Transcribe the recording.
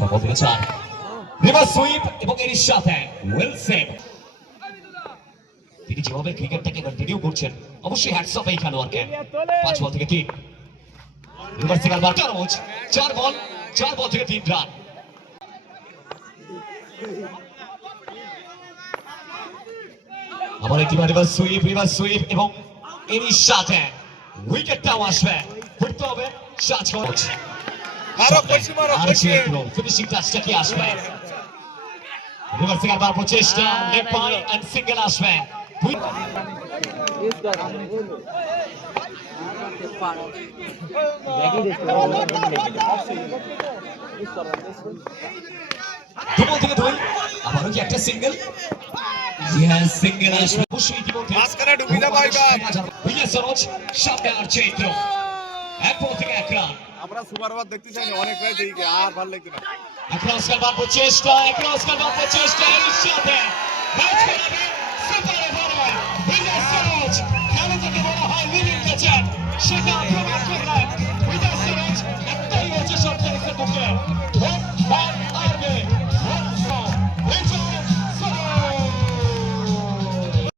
বল থেকে 4 reverse sweep এবং এর সাথে ওয়েল সেভ। তিনি যেভাবে ক্রিকেটটাকে কন্টিনিউ করছেন অবশ্যই হ্যাটস অফ এই খেলোয়াড়কে। 5 বল থেকে 3 রিভার্স সিঙ্গেল বার 4 বল থেকে 3 রান। আবার একটি রিভার্স সুইপ এবং এর সাথে উইকেটটাও আসবে। উঠতে হবে শাট কোচ আর ফিনিশিং টাচটা কি আসবে? রিভার্স সিঙ্গেল বার প্রচেষ্টা লেগ বাই এন্ড সিঙ্গেল আসবে। দুবল থেকে 2 আবারও কি একটা সিঙ্গেল? ইয়েস সিঙ্গেল আসবে অবশ্যই। ইতিমধ্যে মাঝখানে ঢুকি না ভাই ভাই। ইয়েস সরোজ সামনে আর চৈত্র এক বল থেকে 1 রান। আমরা সুপার ওভার দেখতে চাই না, অনেক রাত দেখি আর ভালো লাগছে না। অ্যাক্রস করবার প্রচেষ্টা এর সাথে ম্যাচ